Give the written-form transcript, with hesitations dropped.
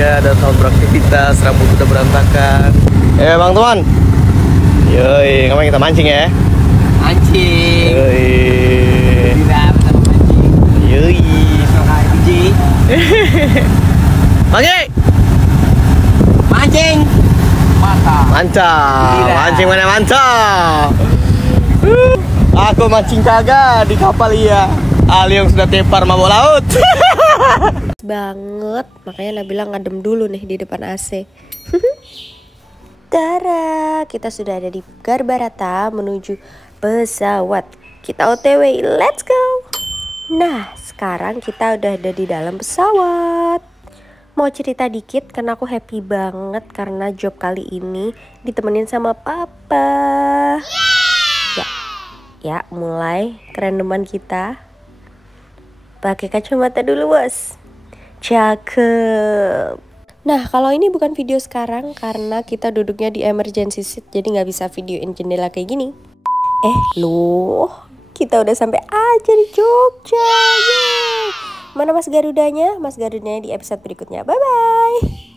bekerja dan selamat beraktivitas. Rambut udah berantakan. Bang Tuan. Yoi, ngapain kita mancing ya? Mancing. Yoi. Tidak, kita mancing. Yoi. Oke. Mancing. Mantap. Mancing mana mantap. Aku mancing kagak di kapal iya. Ali yang sudah tepar mabuk laut. Banget, makanya Nabila ngadem dulu nih di depan AC. Tara, kita sudah ada di Garbarata menuju pesawat. Kita OTW, let's go. Nah, sekarang kita udah ada di dalam pesawat. Mau cerita dikit karena aku happy banget karena job kali ini ditemenin sama papa. Ya, mulai kerendeman kita. Pakai kacamata dulu, bos. Cakep. Nah, kalau ini bukan video sekarang karena kita duduknya di emergency seat, jadi nggak bisa videoin jendela kayak gini. Loh, kita udah sampai aja di Jogja. Yeay. Mana Mas Garudanya? Mas Garudanya di episode berikutnya. Bye-bye.